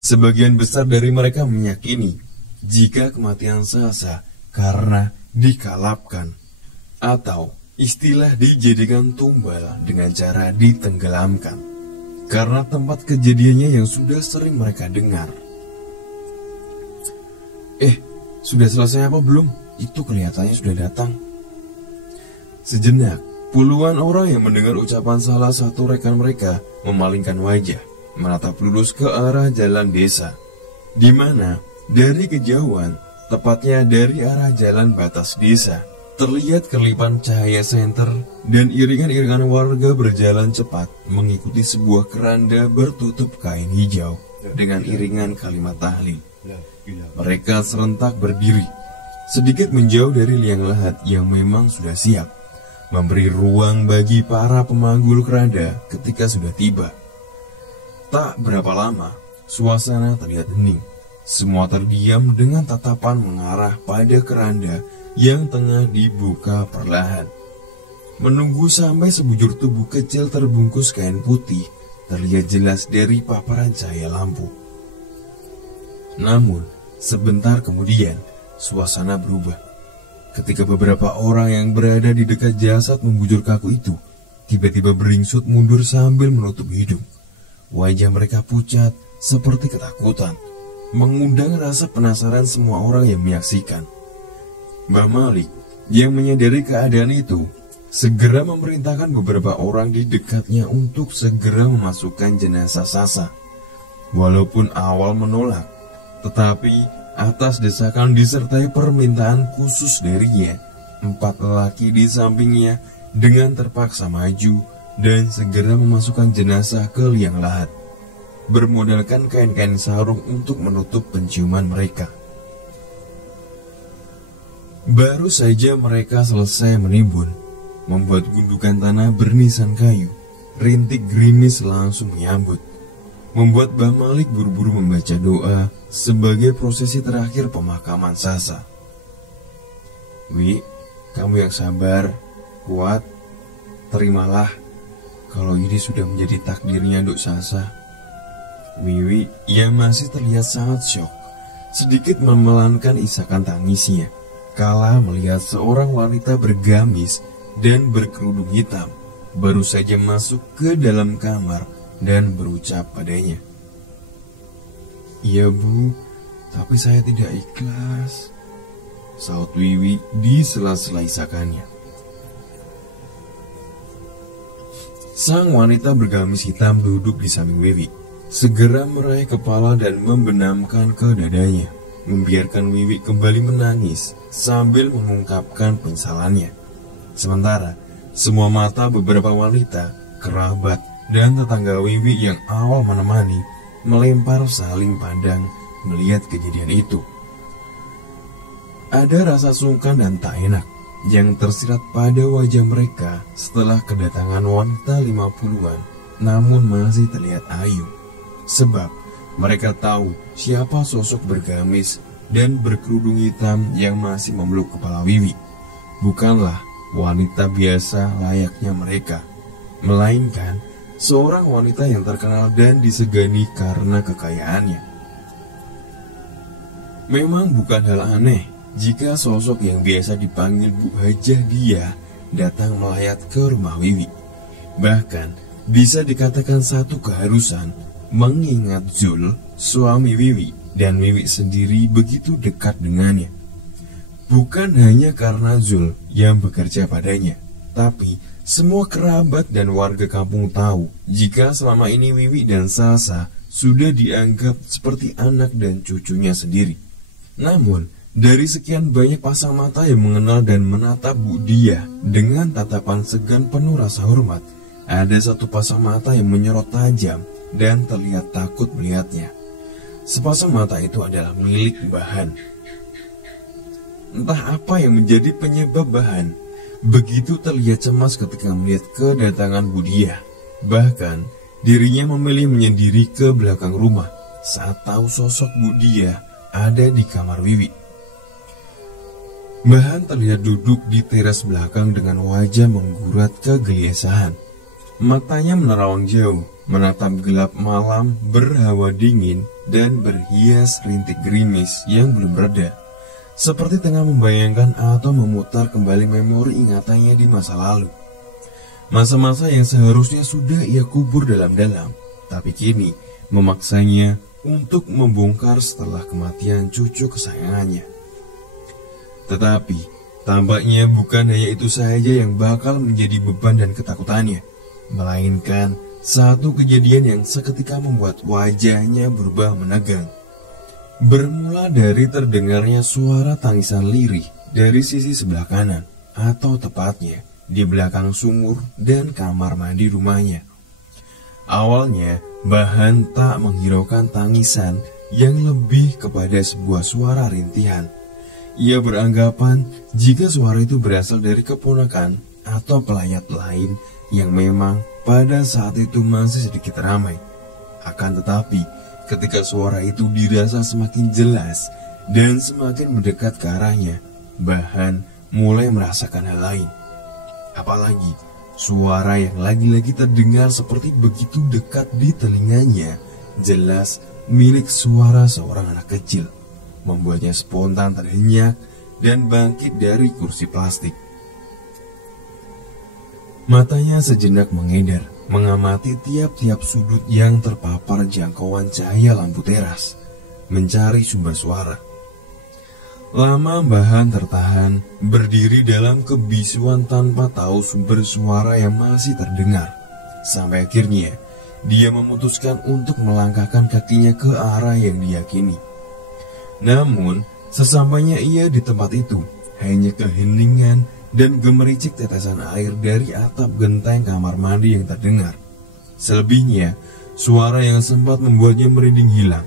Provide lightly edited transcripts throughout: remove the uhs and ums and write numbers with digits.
Sebagian besar dari mereka meyakini jika kematian Sasa karena dikalapkan atau istilah dijadikan tumbal dengan cara ditenggelamkan karena tempat kejadiannya yang sudah sering mereka dengar. Sudah selesai apa belum? Itu kelihatannya sudah datang. Sejenak, puluhan orang yang mendengar ucapan salah satu rekan mereka memalingkan wajah, menatap lurus ke arah jalan desa, di mana dari kejauhan, tepatnya dari arah jalan batas desa, terlihat kelipan cahaya senter dan iringan-iringan warga berjalan cepat mengikuti sebuah keranda bertutup kain hijau dengan iringan kalimat tahlil. Mereka serentak berdiri, sedikit menjauh dari liang lahat yang memang sudah siap, memberi ruang bagi para pemanggul keranda ketika sudah tiba. Tak berapa lama, suasana terlihat hening. Semua terdiam dengan tatapan mengarah pada keranda yang tengah dibuka perlahan. Menunggu sampai sebujur tubuh kecil terbungkus kain putih terlihat jelas dari paparan cahaya lampu. Namun, sebentar kemudian, suasana berubah. Ketika beberapa orang yang berada di dekat jasad membujur kaku itu, tiba-tiba beringsut mundur sambil menutup hidung. Wajah mereka pucat seperti ketakutan, mengundang rasa penasaran semua orang yang menyaksikan. Mbah Malik yang menyadari keadaan itu, segera memerintahkan beberapa orang di dekatnya untuk segera memasukkan jenazah Sasa. Walaupun awal menolak, tetapi atas desakan disertai permintaan khusus darinya, 4 lelaki di sampingnya dengan terpaksa maju dan segera memasukkan jenazah ke liang lahat, bermodalkan kain-kain sarung untuk menutup penciuman mereka. Baru saja mereka selesai menimbun, membuat gundukan tanah bernisan kayu, rintik gerimis langsung menyambut, membuat Mbah Malik buru-buru membaca doa sebagai prosesi terakhir pemakaman Sasa. Wi, kamu yang sabar, kuat, terimalah kalau ini sudah menjadi takdirnya Duk Sasa. Wiwi yang masih terlihat sangat syok, sedikit memelankan isakan tangisnya kala melihat seorang wanita bergamis dan berkerudung hitam baru saja masuk ke dalam kamar dan berucap padanya, "Iya Bu, tapi saya tidak ikhlas," saut Wiwi di sela-sela isakannya. Sang wanita bergamis hitam duduk di samping Wiwi, segera meraih kepala dan membenamkan ke dadanya, membiarkan Wiwi kembali menangis sambil mengungkapkan penyesalannya. Sementara semua mata beberapa wanita, kerabat, dan tetangga Wiwi yang awal menemani melempar saling pandang melihat kejadian itu. Ada rasa sungkan dan tak enak yang tersirat pada wajah mereka setelah kedatangan wanita 50-an, namun masih terlihat ayu. Sebab mereka tahu siapa sosok bergamis dan berkerudung hitam yang masih memeluk kepala Wiwi. Bukanlah wanita biasa layaknya mereka, melainkan seorang wanita yang terkenal dan disegani karena kekayaannya. Memang bukan hal aneh jika sosok yang biasa dipanggil Bu Hajah Dia datang melayat ke rumah Wiwi. Bahkan bisa dikatakan satu keharusan mengingat Zul, suami Wiwi, dan Wiwi sendiri begitu dekat dengannya. Bukan hanya karena Zul yang bekerja padanya, tapi semua kerabat dan warga kampung tahu jika selama ini Wiwi dan Sasa sudah dianggap seperti anak dan cucunya sendiri. Namun, dari sekian banyak pasang mata yang mengenal dan menatap Bu Dia dengan tatapan segan penuh rasa hormat, ada satu pasang mata yang menyorot tajam dan terlihat takut melihatnya. Sepasang mata itu adalah milik Bahan. Entah apa yang menjadi penyebab Bahan begitu terlihat cemas ketika melihat kedatangan Bu Dia. Bahkan dirinya memilih menyendiri ke belakang rumah saat tahu sosok Bu Dia ada di kamar Wiwi. Bahan terlihat duduk di teras belakang dengan wajah menggurat kegelisahan. Matanya menerawang jauh, menatap gelap malam berhawa dingin dan berhias rintik gerimis yang belum reda, seperti tengah membayangkan atau memutar kembali memori ingatannya di masa lalu. Masa-masa yang seharusnya sudah ia kubur dalam-dalam, tapi kini memaksanya untuk membongkar setelah kematian cucu kesayangannya. Tetapi tampaknya bukan hanya itu saja yang bakal menjadi beban dan ketakutannya, melainkan satu kejadian yang seketika membuat wajahnya berubah menegang. Bermula dari terdengarnya suara tangisan lirih dari sisi sebelah kanan, atau tepatnya di belakang sumur dan kamar mandi rumahnya. Awalnya, Bahan tak menghiraukan tangisan yang lebih kepada sebuah suara rintihan. Ia beranggapan jika suara itu berasal dari keponakan atau pelayat lain yang memang pada saat itu masih sedikit ramai. Akan tetapi, ketika suara itu dirasa semakin jelas dan semakin mendekat ke arahnya, Bahan mulai merasakan hal lain. Apalagi, suara yang lagi-lagi terdengar seperti begitu dekat di telinganya, jelas milik suara seorang anak kecil, membuatnya spontan terhenyak dan bangkit dari kursi plastik. Matanya sejenak mengedar, mengamati tiap-tiap sudut yang terpapar jangkauan cahaya lampu teras, mencari sumber suara. Lama Bahan tertahan, berdiri dalam kebisuan tanpa tahu sumber suara yang masih terdengar. Sampai akhirnya, dia memutuskan untuk melangkahkan kakinya ke arah yang diyakini. Namun, sesampainya ia di tempat itu, hanya keheningan dan gemericik tetesan air dari atap genteng kamar mandi yang terdengar. Selebihnya, suara yang sempat membuatnya merinding hilang.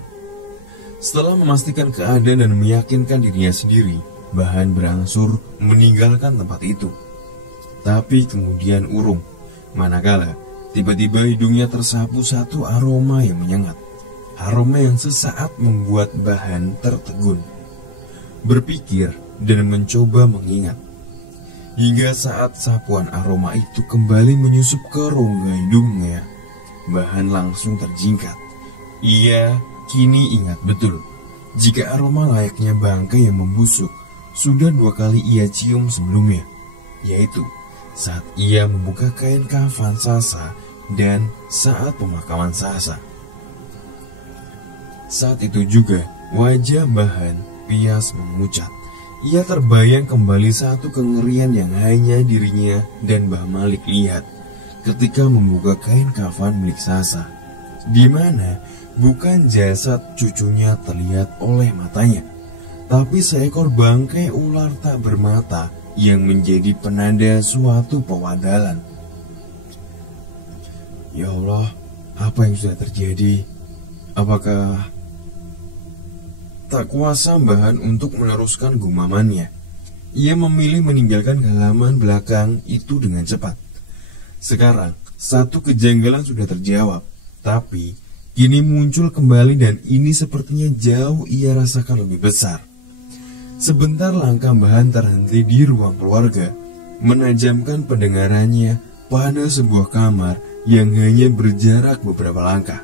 Setelah memastikan keadaan dan meyakinkan dirinya sendiri, Bahan berangsur meninggalkan tempat itu. Tapi kemudian urung, manakala tiba-tiba hidungnya tersapu satu aroma yang menyengat. Aroma yang sesaat membuat Bahan tertegun, berpikir dan mencoba mengingat. Hingga saat sapuan aroma itu kembali menyusup ke rongga hidungnya, Bahan langsung terjingkat. Ia kini ingat betul, jika aroma layaknya bangkai yang membusuk sudah 2 kali ia cium sebelumnya, yaitu saat ia membuka kain kafan Sasa dan saat pemakaman Sasa. Saat itu juga wajah Bahan pias memucat. Ia terbayang kembali satu kengerian yang hanya dirinya dan Mbah Malik lihat ketika membuka kain kafan milik Sasa, di mana bukan jasad cucunya terlihat oleh matanya, tapi seekor bangkai ular tak bermata yang menjadi penanda suatu pewadalan. Ya Allah, apa yang sudah terjadi? Apakah... Tak kuasa Bahan untuk meneruskan gumamannya. Ia memilih meninggalkan halaman belakang itu dengan cepat. Sekarang, satu kejanggalan sudah terjawab, tapi kini muncul kembali dan ini sepertinya jauh ia rasakan lebih besar. Sebentar langkah Bahan terhenti di ruang keluarga, menajamkan pendengarannya pada sebuah kamar yang hanya berjarak beberapa langkah.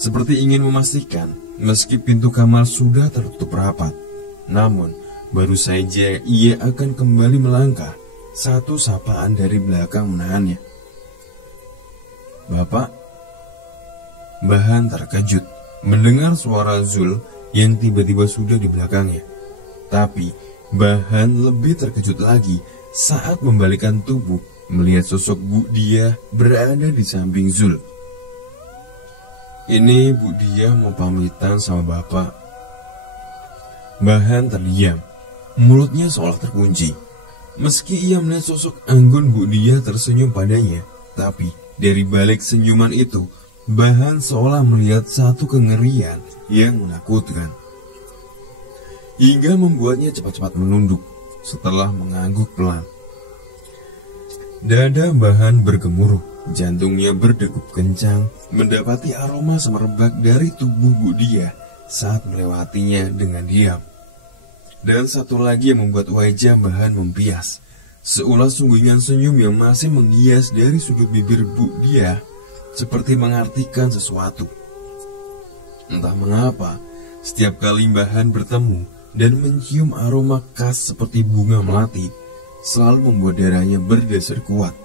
Seperti ingin memastikan, meski pintu kamar sudah tertutup rapat, namun baru saja ia akan kembali melangkah, satu sapaan dari belakang menahannya. "Bapak?" Bahan terkejut mendengar suara Zul yang tiba-tiba sudah di belakangnya. Tapi Bahan lebih terkejut lagi saat membalikkan tubuh melihat sosok Bu Diah berada di samping Zul. "Ini Bu Diah mau pamitan sama Bapak." Bahan terdiam, mulutnya seolah terkunci. Meski ia melihat sosok anggun Bu Diah tersenyum padanya, tapi dari balik senyuman itu, Bahan seolah melihat satu kengerian yang menakutkan. Hingga membuatnya cepat-cepat menunduk setelah mengangguk pelan. Dada Bahan bergemuruh, jantungnya berdegup kencang, mendapati aroma semerbak dari tubuh Bu Diah saat melewatinya dengan diam. Dan satu lagi yang membuat wajah Bahan membias, seulas sungguhan senyum yang masih menghias dari sudut bibir Bu Diah, seperti mengartikan sesuatu. Entah mengapa, setiap kali Bahan bertemu dan mencium aroma khas seperti bunga melati, selalu membuat darahnya berdesir kuat.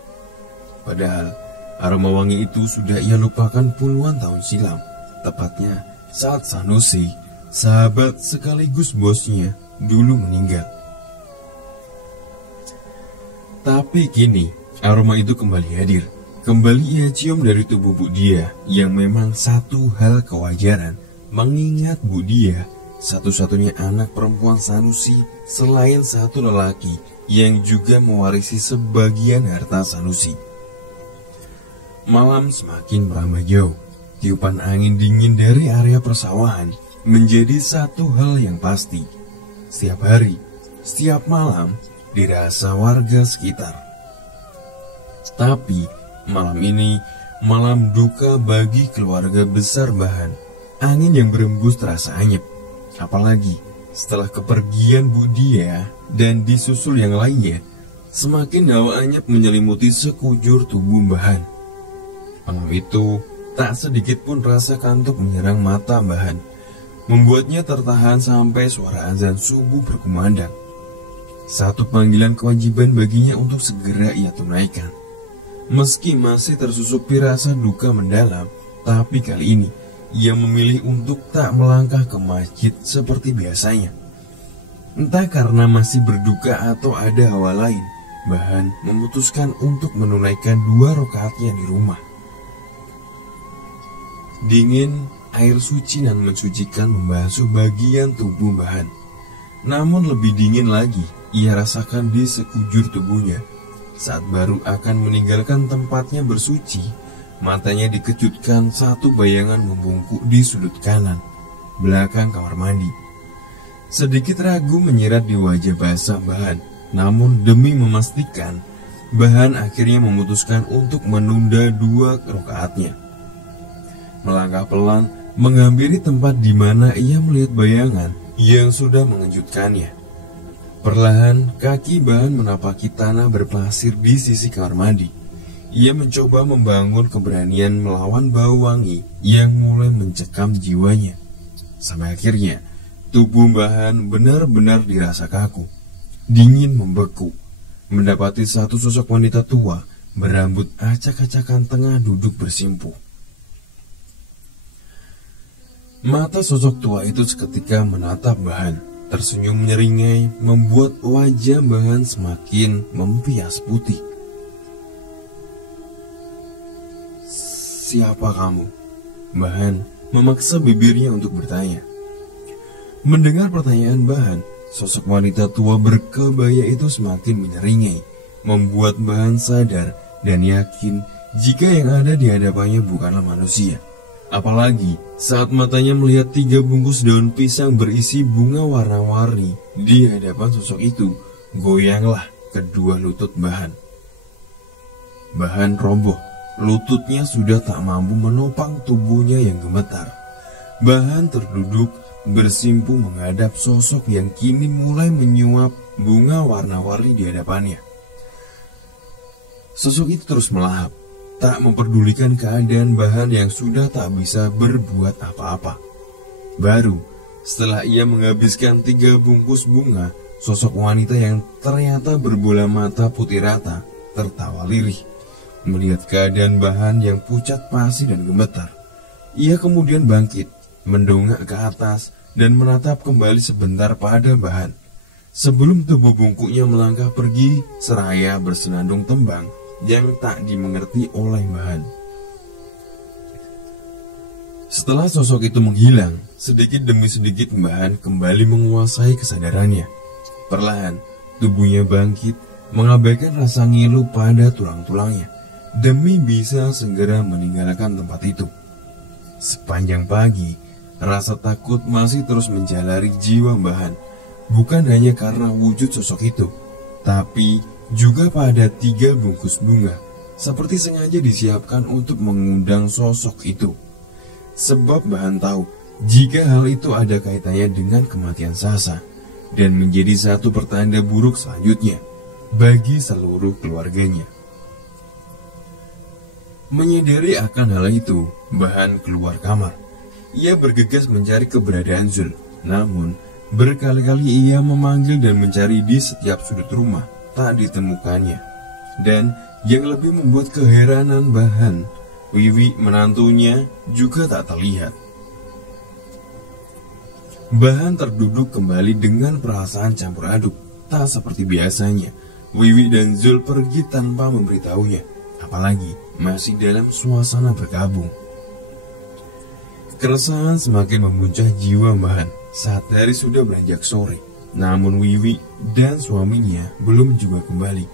Padahal, aroma wangi itu sudah ia lupakan puluhan tahun silam, tepatnya saat Sanusi, sahabat sekaligus bosnya, dulu meninggal. Tapi kini, aroma itu kembali hadir. Kembali ia cium dari tubuh Bu Dia, yang memang satu hal kewajaran, mengingat Bu Dia satu-satunya anak perempuan Sanusi selain satu lelaki yang juga mewarisi sebagian harta Sanusi. Malam semakin merambah jauh. Tiupan angin dingin dari area persawahan menjadi satu hal yang pasti. Setiap hari, setiap malam, dirasa warga sekitar. Tapi malam ini, malam duka bagi keluarga besar Bahan. Angin yang berembus terasa anyep. Apalagi setelah kepergian Bu Dia dan disusul yang lainnya, semakin hawa anyep menyelimuti sekujur tubuh Bahan. Malam itu, tak sedikit pun rasa kantuk menyerang mata Bahan, membuatnya tertahan sampai suara azan subuh berkumandang. Satu panggilan kewajiban baginya untuk segera ia tunaikan. Meski masih tersusupi rasa duka mendalam, tapi kali ini ia memilih untuk tak melangkah ke masjid seperti biasanya. Entah karena masih berduka atau ada hawa lain, Bahan memutuskan untuk menunaikan 2 rakaatnya di rumah. Dingin, air suci dan mensucikan membasuh bagian tubuh Bahan. Namun lebih dingin lagi ia rasakan di sekujur tubuhnya. Saat baru akan meninggalkan tempatnya bersuci, matanya dikejutkan satu bayangan membungkuk di sudut kanan, belakang kamar mandi. Sedikit ragu menyerat di wajah basah Bahan, namun demi memastikan, Bahan akhirnya memutuskan untuk menunda 2 rakaatnya. Melangkah pelan, menghampiri tempat di mana ia melihat bayangan yang sudah mengejutkannya. Perlahan, kaki Bahan menapaki tanah berpasir di sisi kamar mandi. Ia mencoba membangun keberanian melawan bau wangi yang mulai mencekam jiwanya. Sampai akhirnya, tubuh Bahan benar-benar dirasa kaku. Dingin membeku. Mendapati satu sosok wanita tua berambut acak-acakan tengah duduk bersimpuh. Mata sosok tua itu seketika menatap Bahan. Tersenyum menyeringai membuat wajah Bahan semakin mempias putih. "Siapa kamu?" Bahan memaksa bibirnya untuk bertanya. Mendengar pertanyaan Bahan, sosok wanita tua berkebaya itu semakin menyeringai, membuat Bahan sadar dan yakin jika yang ada di hadapannya bukanlah manusia. Apalagi saat matanya melihat 3 bungkus daun pisang berisi bunga warna-warni di hadapan sosok itu, goyanglah kedua lutut Bahan. Bahan roboh, lututnya sudah tak mampu menopang tubuhnya yang gemetar. Bahan terduduk bersimpuh menghadap sosok yang kini mulai menyuap bunga warna-warni di hadapannya. Sosok itu terus melahap, tak memperdulikan keadaan Bahan yang sudah tak bisa berbuat apa-apa. Baru setelah ia menghabiskan 3 bungkus bunga, sosok wanita yang ternyata berbola mata putih rata tertawa lirih. Melihat keadaan Bahan yang pucat pasi dan gemetar, ia kemudian bangkit, mendongak ke atas dan menatap kembali sebentar pada Bahan. Sebelum tubuh bungkuknya melangkah pergi seraya bersenandung tembang yang tak dimengerti oleh Bahan. Setelah sosok itu menghilang, sedikit demi sedikit Bahan kembali menguasai kesadarannya. Perlahan, tubuhnya bangkit, mengabaikan rasa ngilu pada tulang-tulangnya, demi bisa segera meninggalkan tempat itu. Sepanjang pagi, rasa takut masih terus menjalari jiwa Bahan, bukan hanya karena wujud sosok itu, tapi juga pada 3 bungkus bunga, seperti sengaja disiapkan untuk mengundang sosok itu. Sebab Bahan tahu, jika hal itu ada kaitannya dengan kematian Sasa, dan menjadi satu pertanda buruk selanjutnya, bagi seluruh keluarganya. Menyadari akan hal itu, Bahan keluar kamar. Ia bergegas mencari keberadaan Zul. Namun, berkali-kali ia memanggil dan mencari di setiap sudut rumah, tak ditemukannya. Dan yang lebih membuat keheranan Bahan, Wiwi menantunya juga tak terlihat. Bahan terduduk kembali dengan perasaan campur aduk. Tak seperti biasanya, Wiwi dan Zul pergi tanpa memberitahunya, apalagi masih dalam suasana berkabung. Keresahan semakin memuncah jiwa Bahan saat hari sudah beranjak sore. Namun Wiwi dan suaminya belum juga kembali.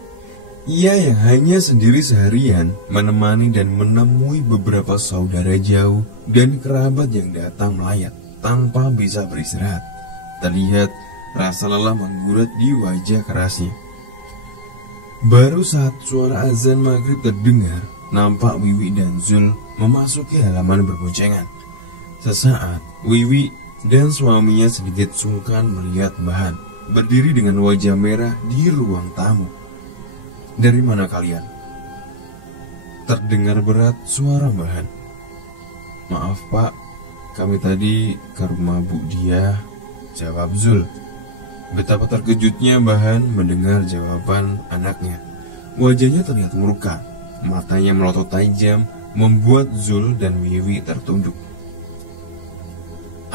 Ia yang hanya sendiri seharian menemani dan menemui beberapa saudara jauh dan kerabat yang datang melayat tanpa bisa beristirahat. Terlihat rasa lelah menggurat di wajah kerasnya. Baru saat suara azan maghrib terdengar, nampak Wiwi dan Zul memasuki halaman berboncengan. Sesaat, Wiwi dan suaminya sedikit sungkan melihat Bahan berdiri dengan wajah merah di ruang tamu. "Dari mana kalian?" Terdengar berat suara Bahan. "Maaf Pak, kami tadi ke rumah Bu Dia," jawab Zul. Betapa terkejutnya Bahan mendengar jawaban anaknya. Wajahnya terlihat murka, matanya melotot tajam, membuat Zul dan Wiwi tertunduk.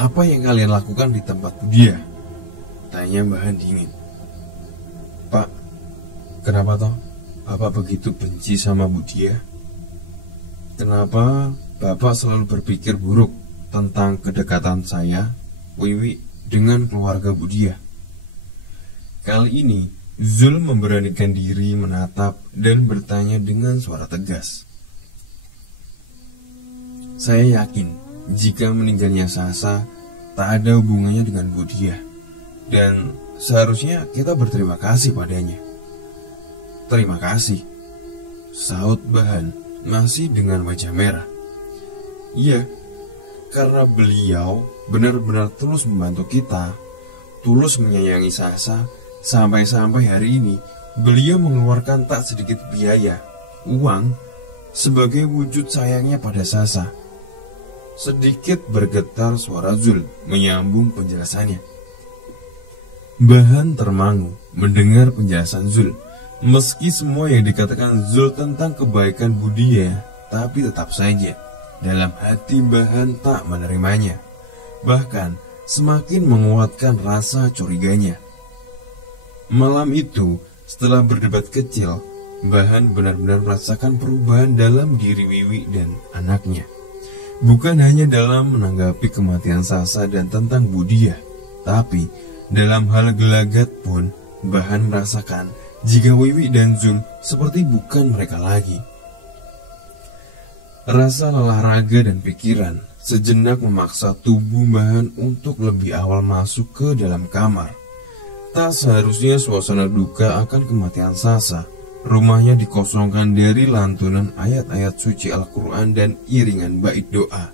"Apa yang kalian lakukan di tempat Bu Dia?" tanya Bahan dingin. "Pak, kenapa toh Bapak begitu benci sama Bu Dia? Kenapa Bapak selalu berpikir buruk tentang kedekatan saya, Wiwi, dengan keluarga Bu Dia?" Kali ini, Zul memberanikan diri menatap dan bertanya dengan suara tegas. "Saya yakin jika meninggalnya Sasa tak ada hubungannya dengan Bu Dia, dan seharusnya kita berterima kasih padanya." "Terima kasih," sahut Bahan masih dengan wajah merah. "Iya, karena beliau benar-benar tulus membantu kita, tulus menyayangi Sasa. Sampai-sampai hari ini beliau mengeluarkan tak sedikit biaya, uang, sebagai wujud sayangnya pada Sasa." Sedikit bergetar suara Zul menyambung penjelasannya. Bahan termangu mendengar penjelasan Zul. Meski semua yang dikatakan Zul tentang kebaikan Bu Dia, tapi tetap saja dalam hati Bahan tak menerimanya. Bahkan semakin menguatkan rasa curiganya. Malam itu, setelah berdebat kecil, Bahan benar-benar merasakan perubahan dalam diri Wiwi dan anaknya. Bukan hanya dalam menanggapi kematian Sasa dan tentang Bu Dia, tapi dalam hal gelagat pun Bahan merasakan jika Wiwi dan Zul seperti bukan mereka lagi. Rasa lelah raga dan pikiran sejenak memaksa tubuh Bahan untuk lebih awal masuk ke dalam kamar. Tak seharusnya suasana duka akan kematian Sasa. Rumahnya dikosongkan dari lantunan ayat-ayat suci Al-Quran dan iringan bait doa.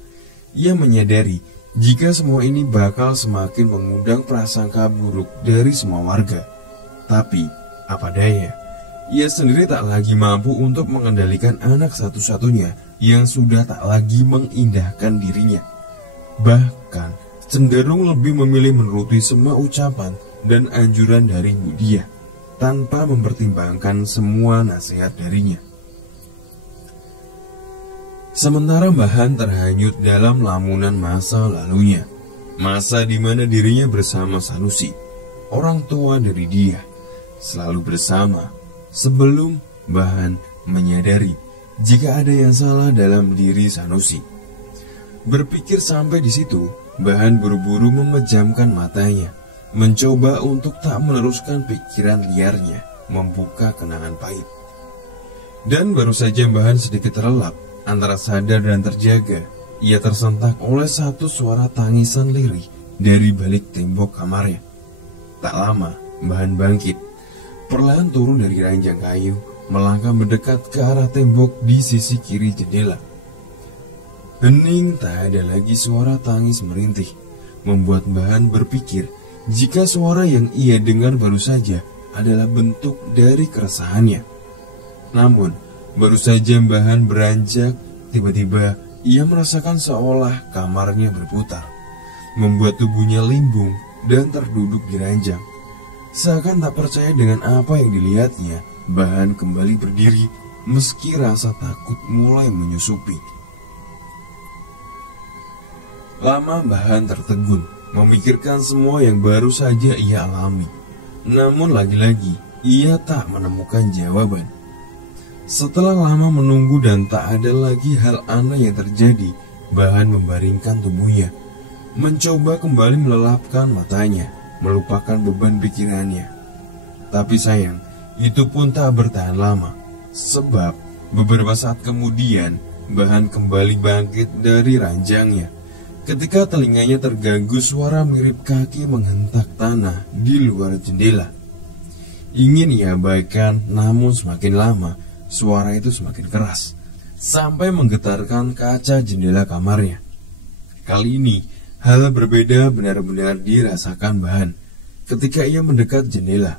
Ia menyadari jika semua ini bakal semakin mengundang prasangka buruk dari semua warga. Tapi, apa daya, ia sendiri tak lagi mampu untuk mengendalikan anak satu-satunya yang sudah tak lagi mengindahkan dirinya. Bahkan, cenderung lebih memilih menuruti semua ucapan dan anjuran dari Bu Dia, tanpa mempertimbangkan semua nasihat darinya. Sementara Bahan terhanyut dalam lamunan masa lalunya, masa di mana dirinya bersama Sanusi, orang tua dari dia, selalu bersama, sebelum Bahan menyadari jika ada yang salah dalam diri Sanusi. Berpikir sampai di situ, Bahan buru-buru memejamkan matanya, mencoba untuk tak meneruskan pikiran liarnya, membuka kenangan pahit. Dan baru saja Bahan sedikit terlelap, antara sadar dan terjaga, ia tersentak oleh satu suara tangisan lirih dari balik tembok kamarnya. Tak lama, Bahan bangkit, perlahan turun dari ranjang kayu, melangkah mendekat ke arah tembok di sisi kiri jendela. Hening, tak ada lagi suara tangis merintih, membuat Bahan berpikir jika suara yang ia dengar baru saja adalah bentuk dari keresahannya. Namun, baru saja Bahan beranjak Tiba-tiba ia merasakan seolah kamarnya berputar, membuat tubuhnya limbung dan terduduk di ranjang. Seakan tak percaya dengan apa yang dilihatnya, Bahan kembali berdiri meski rasa takut mulai menyusupi. Lama Bahan tertegun, memikirkan semua yang baru saja ia alami. Namun lagi-lagi ia tak menemukan jawaban. Setelah lama menunggu dan tak ada lagi hal aneh yang terjadi, Bahan membaringkan tubuhnya, mencoba kembali melelapkan matanya, melupakan beban pikirannya. Tapi sayang, itu pun tak bertahan lama, sebab beberapa saat kemudian Bahan kembali bangkit dari ranjangnya ketika telinganya terganggu suara mirip kaki menghentak tanah di luar jendela. Ingin ia abaikan, namun semakin lama suara itu semakin keras, sampai menggetarkan kaca jendela kamarnya. Kali ini hal berbeda benar-benar dirasakan Bahan ketika ia mendekat jendela.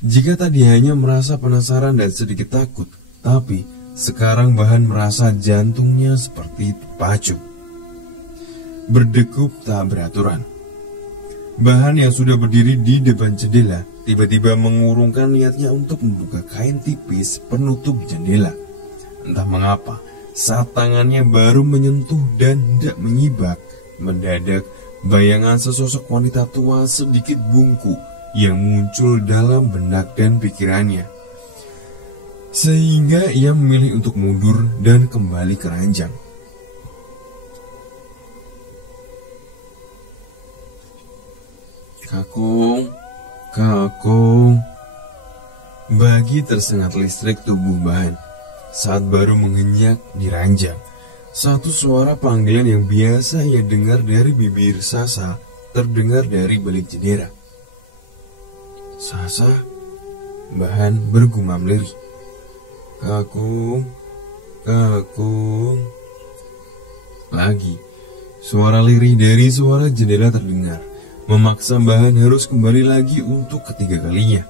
Jika tadi hanya merasa penasaran dan sedikit takut, tapi sekarang Bahan merasa jantungnya seperti pacu, berdegup tak beraturan. Bahan yang sudah berdiri di depan jendela tiba-tiba mengurungkan niatnya untuk membuka kain tipis penutup jendela. Entah mengapa, saat tangannya baru menyentuh dan hendak menyibak, mendadak bayangan sesosok wanita tua sedikit bungkuk yang muncul dalam benak dan pikirannya, sehingga ia memilih untuk mundur dan kembali ke ranjang. Kakung, Kakung. Bagi tersengat listrik tubuh Bahan saat baru menginjak di ranjang. Satu suara panggilan yang biasa ia dengar dari bibir Sasa terdengar dari balik jendela. Sasa, Bahan bergumam lirih. Kakung, Kakung. Lagi, suara lirih dari suara jendela terdengar, memaksa Bahan harus kembali lagi untuk ketiga kalinya.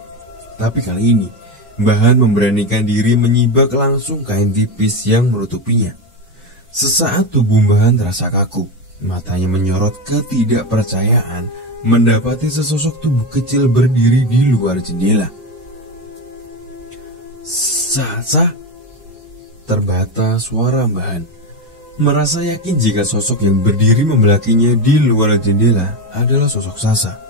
Tapi kali ini, Bahan memberanikan diri menyibak langsung kain tipis yang menutupinya. Sesaat tubuh Bahan terasa kaku, matanya menyorot ketidakpercayaan mendapati sesosok tubuh kecil berdiri di luar jendela. Sasa, terbata suara Bahan, merasa yakin jika sosok yang berdiri membelakinya di luar jendela adalah sosok Sasa.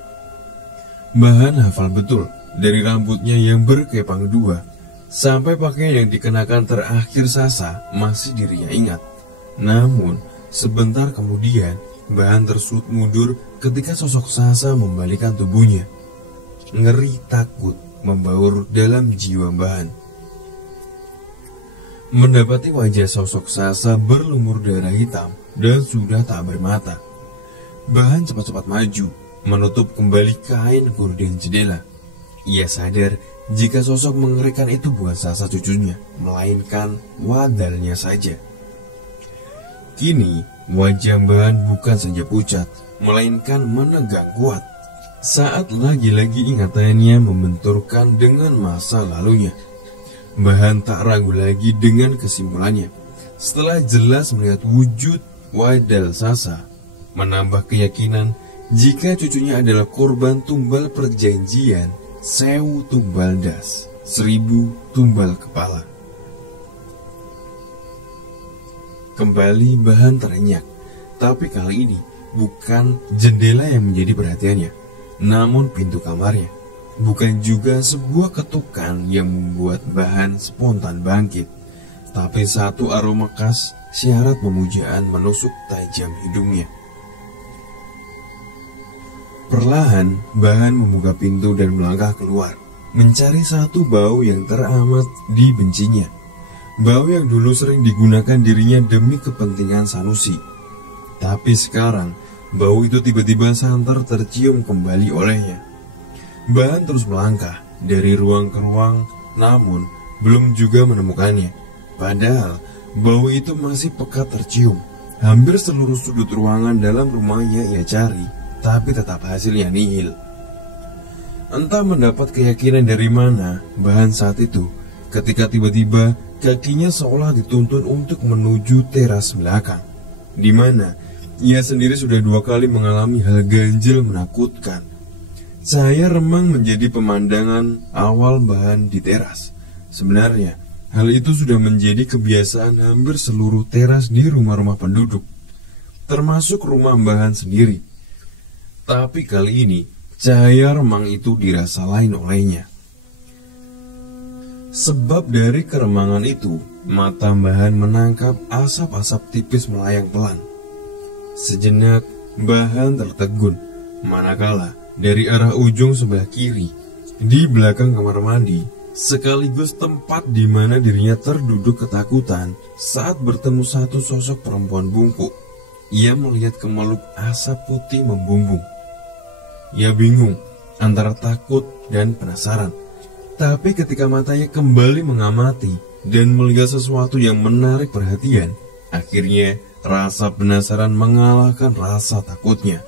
Bahan hafal betul dari rambutnya yang berkepang dua sampai pakaian yang dikenakan terakhir Sasa masih dirinya ingat. Namun sebentar kemudian Bahan tersulut mundur ketika sosok Sasa membalikkan tubuhnya. Ngeri takut membaur dalam jiwa Bahan. Mendapati wajah sosok Sasa berlumur darah hitam dan sudah tak bermata. Bahan cepat-cepat maju, menutup kembali kain gorden jendela. Ia sadar jika sosok mengerikan itu bukan Sasa cucunya, melainkan wadalnya saja. Kini, wajah Bahan bukan saja pucat, melainkan menegang kuat. Saat lagi-lagi ingatannya membenturkan dengan masa lalunya, Bahan tak ragu lagi dengan kesimpulannya. Setelah jelas melihat wujud wadal Sasa, menambah keyakinan jika cucunya adalah korban tumbal perjanjian 1000 tumbal das, 1000 tumbal kepala. Kembali Bahan terenyak, tapi kali ini bukan jendela yang menjadi perhatiannya, namun pintu kamarnya. Bukan juga sebuah ketukan yang membuat Bahan spontan bangkit, tapi satu aroma khas syarat pemujaan menusuk tajam hidungnya. Perlahan Bahan membuka pintu dan melangkah keluar, mencari satu bau yang teramat dibencinya. Bau yang dulu sering digunakan dirinya demi kepentingan Sanusi. Tapi sekarang, bau itu tiba-tiba santer tercium kembali olehnya. Bahan terus melangkah dari ruang ke ruang, namun belum juga menemukannya. Padahal, bau itu masih pekat tercium. Hampir seluruh sudut ruangan dalam rumahnya ia cari, tapi tetap hasilnya nihil. Entah mendapat keyakinan dari mana, Bahan saat itu ketika tiba-tiba kakinya seolah dituntun untuk menuju teras belakang, di mana ia sendiri sudah 2 kali mengalami hal ganjil menakutkan. Cahaya remang menjadi pemandangan awal bahan di teras. Sebenarnya, hal itu sudah menjadi kebiasaan hampir seluruh teras di rumah-rumah penduduk, termasuk rumah bahan sendiri. Tapi kali ini, cahaya remang itu dirasa lain olehnya. Sebab dari keremangan itu, mata bahan menangkap asap-asap tipis melayang pelan. Sejenak, bahan tertegun, manakala dari arah ujung sebelah kiri, di belakang kamar mandi, sekaligus tempat di mana dirinya terduduk ketakutan saat bertemu satu sosok perempuan bungkuk. Ia melihat kemeluk asap putih membumbung. Ia bingung antara takut dan penasaran. Tapi ketika matanya kembali mengamati dan melihat sesuatu yang menarik perhatian, akhirnya rasa penasaran mengalahkan rasa takutnya.